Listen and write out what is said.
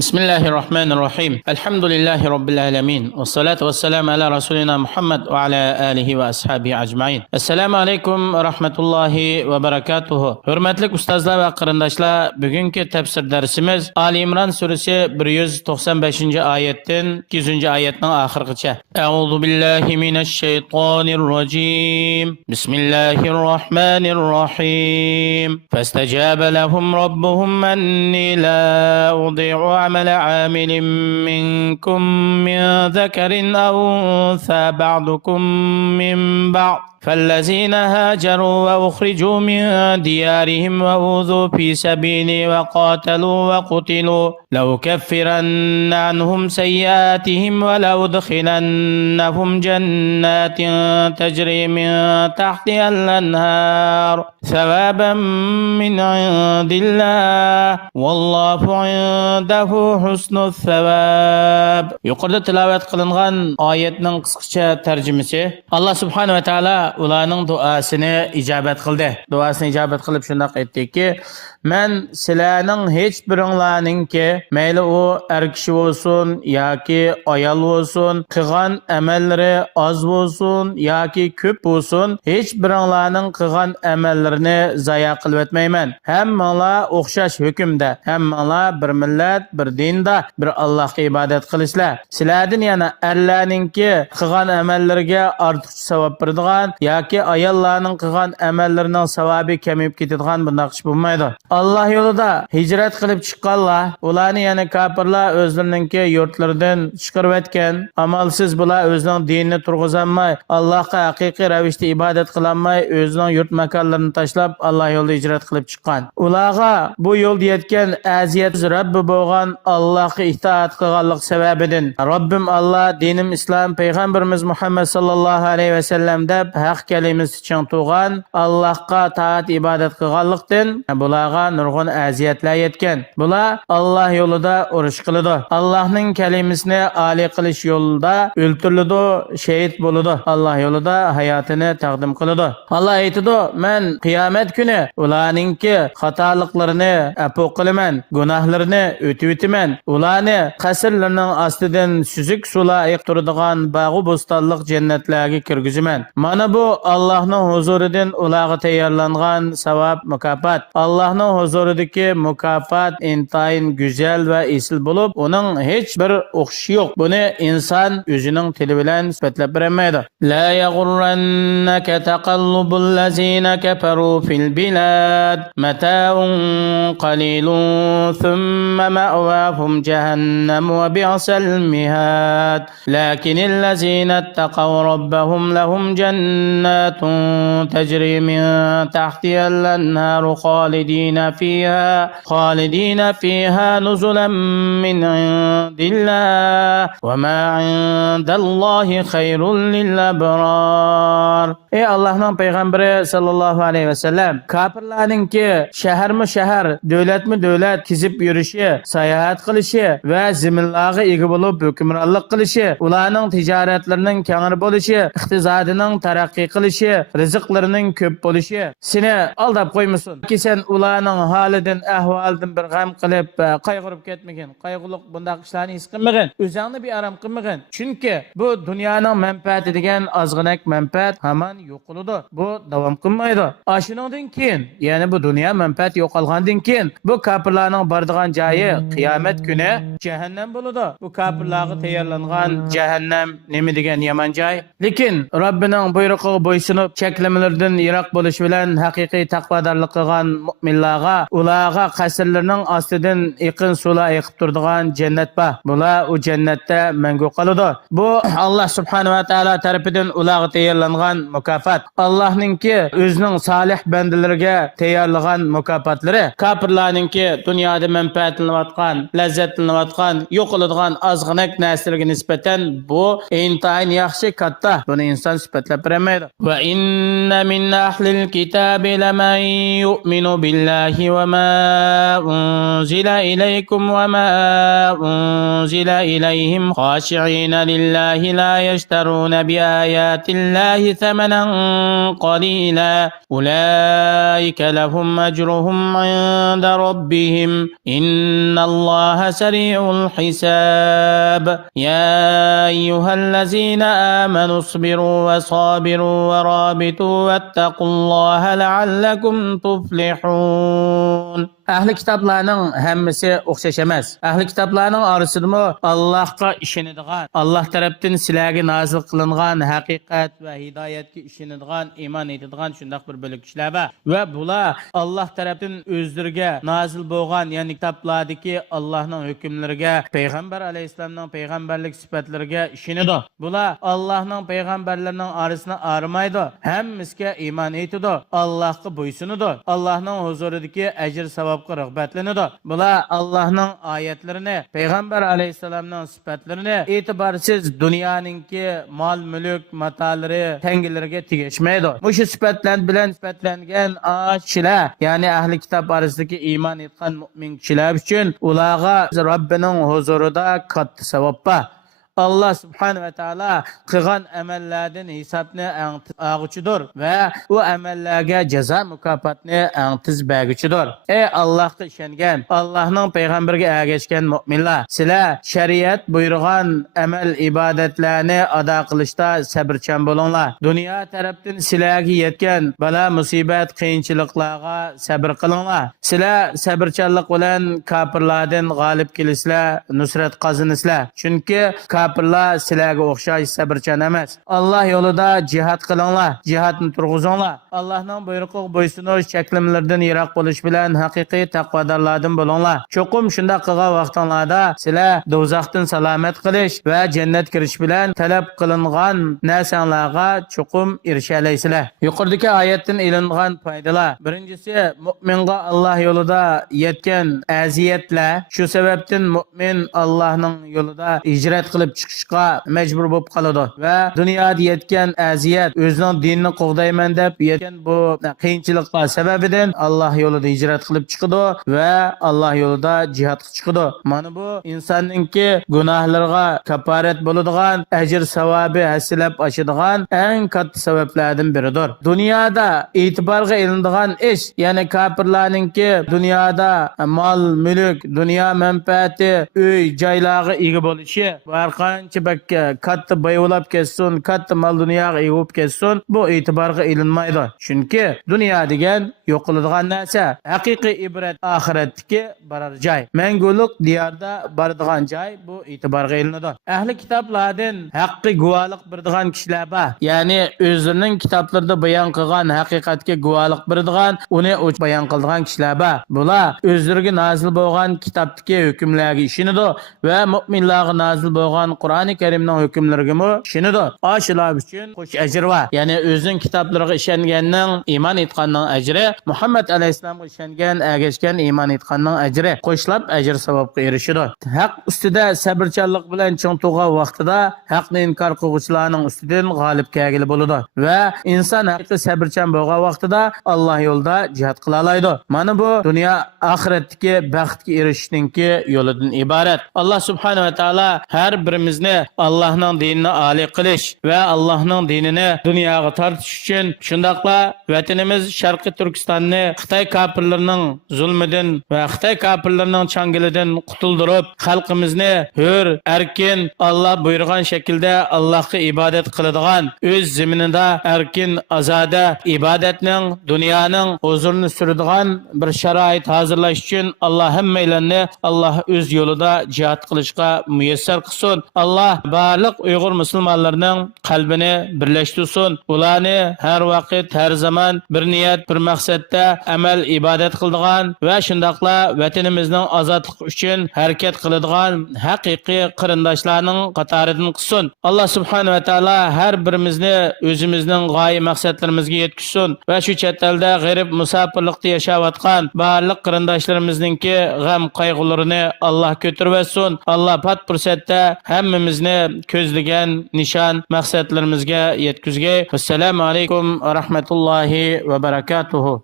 بسم الله الرحمن الرحيم الحمد لله رب العالمين والصلاة والسلام على رسولنا محمد وعلى آله وأصحابه أجمعين السلام عليكم ورحمة الله وبركاته hurmatli ustozlar va qarindoshlar bugungi tafsir darsimiz Ali İmran surasi 195 oyatdan 200 oyatning oxirigacha A'udhu billahi mineşşeytanir racim Bismillahirrahmanirrahim Fastacabe lehum rabbuhum enni la udi'u عمل عامل منكم من ذكر أو أنثى بعضكم من بعض فالذين هاجروا وأخرجوا من ديارهم وأوذوا في سبيلي وقاتلوا وقتلوا لأكفرن عنهم سيئاتهم ولأدخلنهم جنات تجري من تحتها الأنهار ثوابا من عند الله والله عنده حسن الثواب. Yuqorida tilovat qilingan oyatning qisqacha tarjimasi Allah subhanahu va taolo ularning duosini ijobat qildi. Duosini ijobat qilib shunday aytdiki, men sizlarning hech biringlarningki mayli u er kishi bo'lsin yoki ayol bo'lsin, qilgan amallari oz bo'lsin yoki ko'p bo'lsin, hech biringlarning qilgan amallarini zoya qilib o'tmayman. Hammanglar o'xshash hukmda, hammanglar bir millat, bir dinda, bir Allohga ibodat qilishlar. Sizlardan yana erlarningki qilgan amallariga ortiqcha savob beradigan yoki ayollarning qilgan amallarining savobi kamayib ketadigan bunday ish bo'lmaydi. Allah yo'lida hijrat qilib chiqqanlar, ularni yana kafirlar o'zlarininki yurtlaridan chiqarib o'tgan, amalsiz bular o'zining dinini turg'izolmay, Allohga haqiqiy ravishda ibodat qilolmay, o'zining yurt makonlarini tashlab Alloh yo'lida hijrat qilib chiqqan. Ularga bu yo'lda yetgan aziyat Robbi bo'lgan Allohga itoat qilganlik sababidan Robbim Alloh dinim islom payg'ambarimiz Muhammad sallallohu alayhi va sallam deb haq kalimasi uchun tug'an, Allohga taat ibodat qilganlikdan bularga nurg'un aziyatlar yetgan. Bular Alloh yo'lida urush qiladi. Allohning kalimasini oliy qilish yo'lida o'ltiriladi, shahid bo'ladi. Alloh yo'lida hayotini taqdim qiladi. Alloh aytadi, men qiyomat kuni ularningki xatoliklarini afu qilaman, gunohlarini o'tib o'taman. Ularni qasrlarining ostidan suzuk sular turadigan bog'u bo'stonlik jannatlarga kirgizaman. Mana bu Allohning huzuridan ularga tayyorlangan savob mukofot. Allohning huzuridagi mukofot intayin go'zal va esil bo'lib, uning hech bir o'xshi yo'q. Buni inson o'zining tili bilan sifatlab bermaydi. La yaghurrannaka taqallubul lazina kafaru fil bilad mata'un qalilun thumma ma'wahum jahannam wa bi'sal mihad lakinil lazina ittaqaw rabbahum lahum jannatun tajri min tahtiha al-anhar خالدين فيها نزلا من عند الله وما عند الله خير للأبرار. Ey Allah'ın peygamberi sallallahu aleyhi ve sellem, kafirlarninki şehirmi şehir, devletmi devlet kizip yürüyüşü, seyahat kılışı ve ziminlarga ega bulup hükümranlık kılışı, ularning ticaretlerinin kenar buluşu, iqtisodinin taraqqiy qilishi, rizqlarining ko'p bo'lishi seni aldab qo'ymasin. Ki sen ularning holidan, ahvolidan bir g'am qilib, qayg'urib ketmagin. Qayg'uliq bunday ishlarni his qilmagin. O'zingni bir aram qilmagin. Chunki bu dunyoning manfaati degan ozg'inak manfaat hamon yo'qoladi. Bu davom qilmaydi. Ashuningdan keyin, ya'ni bu dunyo manfaati yo'qolgandan keyin bu kafirlarning boradigan joyi qiyomat kuni jahannam bo'ladi. Bu kafirlarga tayyorlangan jahannam nima degan yomon joy. Lekin Robbining buyrug'iga bo'ysunib, cheklamalardan yiroq bo'lish bilan haqiqiy taqvodorlik qilgan mu'minlarga, ularga qasrlarning ostidan iqin sular eqib turadigan jannat bor. Bular u jannatda mangu qoladi. Bu Alloh subhanahu va taolo tarafidan ularga tayyorlangan mukofot. Allohningki o'zining solih bandalariga tayyorlagan mukofotlari kafirlarningki dunyoda manfaatlanayotgan, lazzatlanayotgan, yo'qoladigan ozg'inak narsalarga nisbatan bu intayin yaxshi katta. Buni inson sifatlab bermaydi. bermaydi. Va inna min ahlil kitabi laman yu'minu billahi va ma unzila ilaykum va ma unzila ilayhim khashi'ina lillahi la yashtaruna bi ayatillahi thamanan qalila ulaika lahum ajruhum 'inda rabbihim innallaha sari'ul hisab ya ayyuhallazina amanu isbiru wa sabiru wa rabitu wattaqullaha la'allakum tuflihun. Ahli kitoblarning hammasi o'xshash emas. Ahli kitoblarning orasidami Allohga ishonadigan, Alloh tarafdan sizlarga nozil qilingan haqiqat va hidoyatga ishonadigan, iymon etadigan shunday bir bo'lik kishilar bor. Va bular Alloh tarafdan o'zlariga nozil bo'lgan, ya'ni kitoblardagi Allohning hukmlariga, payg'ambar alayhisolamning payg'ambarlik sifatlariga ishonadi. Bular Allohning payg'ambarlarining orasini arimaydi, hammasiga iymon etadi, Allohga bo'ysunadi, Allohning huzuridagi ajr savob rag'batlanadi. Bular Allohning oyatlarini, payg'ambar alayhisolamning sifatlarini e'tiborsiz dunyoninki mol mulk matolari tangilariga tegishmaydi. Mushu sifatlar bilan sifatlangan kishilar, ya'ni ahli kitob orasidagi iymon etgan mu'min kishilar uchun ularga Robbining huzurida katta savob bor. Allah subhanahu wa ta'ala qilgan amallardan hisobni ag'uchidir va u amallarga jazo mukofotni tiz berguchidir. Ey Allohga ishongan, Allohning payg'ambariga ergashgan mu'minlar, sizlar shariat buyurgan amal ibodatlarni ado qilishda sabrchan bo'linglar. Dunyo tarafdan sizlarga yetgan balo musibat qiyinchiliklarga sabr qilinglar. Sizlar sabrchanlik bilan kofirlardan g'olib kelisizlar, nusrat qozonasizlar. Chunki kafirlar sizlarga o'xshash sabrchan emas. Alloh yo'lida jihad qilinglar, jihadni turg'izinglar. Allohning buyrug'iga bo'ysunish, cheklimlardan yiroq bo'lish bilan haqiqiy taqvodorlardan bo'linglar. Cho'qim shunda qilgan vaqtinglarda sizlar do'zaxdan salomat qilish va jannat kirish bilan talab qilingan narsalarga cho'qim erisha olasizlar. Yuqoridagi oyatdan ilingan foydalar. Birinchisi, mu'minga Alloh yo'lida yetgan aziyatlar, shu sababdan mu'min Allohning yo'lida hijrat qilib chiqishga majbur bo'lib qoladi va dunyoda yetgan aziyat, o'zining dinini qo'g'dayman deb yetgan bu qiyinchiliklar sababidan Alloh yo'lida hijrat qilib chiqadi va Alloh yo'lida jihadga chiqadi. Mana bu insonningki gunohlarga kafarat bo'ladigan, ajr savobi hasilab oshadigan eng katta sabablardan biridir. Dunyoda e'tiborga ilinadigan ish, ya'ni kafirlarningki dunyoda mol, mulk, dunyo manfaati, uy, joylarga ega bo'lishi va qancha bakka katta boyolab ketsin, katta mol dunyoga ega bo'lib ketsin, bu e'tiborga ilinmaydi. Chunki dunyo degan yo'qoladigan narsa. Haqiqiy ibrat oxiratdagi borar joy. Mangulik diyorda boradigan joy, bu e'tiborga ilinadi. Ahli kitoblardan haqqi guvohlik beradigan kishilar bor. Ya'ni o'zlarining kitoblarida bayon qilgan haqiqatga guvohlik beradigan, uni bayon qiladigan kishilar bor. Bular o'zlariga nozil bo'lgan kitobdagi hukmlarga ishonadi va mu'minlarga nozil bo'lgan Qur'oni Karimning hukmlariga ishonadi. Shular uchun qo'sh ajr bor. Ya'ni o'zining kitoblariga ishonganning, iymon etganning ajri, Muhammad alayhisolamga ishongan, ergashgan, iymon etganning ajri qo'shilib ajr savobga erishadi. Haq ustida sabrchanlik bilan ching turgan vaqtida haqni inkor qiluvchilarning ustidan g'olib kelgili bo'ladi va inson haqiqiy sabrchan bo'lgan vaqtida Alloh yo'lida jihad qila oladi. Mana bu dunyo oxiratdagi baxtga erishishninki yo'lidan iborat. Alloh subhanahu va taolo har birimizni Allohning dinini oliy qilish va Allohning dinini dunyoga tortish uchun shundaqla vatanimiz Sharqiy Turkistonni Xitoy kafirlarining zulmidan va Xitoy kafirlarining changilidan qutuldirib, xalqimizni hur, erkin, Alloh buyurgan shaklda Allohga ibodat qiladigan, o'z zaminida erkin, ozoda ibodatning, dunyoning huzurini suradigan bir sharoit hozirlash uchun Alloh hammalarni Alloh o'z yo'lida jihad qilishga muyassar qilsin. Alloh barliq Uyg'ur musulmonlarining qalbini birlashtirsin. Ularni har vaqt, har zaman bir niyat, bir maqsadda amal ibodat qiladigan va shundaqla vatanimizning ozodligi uchun harakat qiladigan haqiqiy qarindoshlarning qatoridan qilsin. Alloh subhanahu va taolo har birimizni o'zimizning g'oya maqsadlarimizga yetkazsin va shu chet elda g'arib musofirlikda yashayotgan barliq qarindoshlarimizning g'am qayg'ularini Alloh ko'tarib olsin. Alloh pat fursatda har hammamizni ko'zlagan nishon maqsadlarimizga yetkazgay. Assalomu alaykum va rahmatullohi va barakatuh.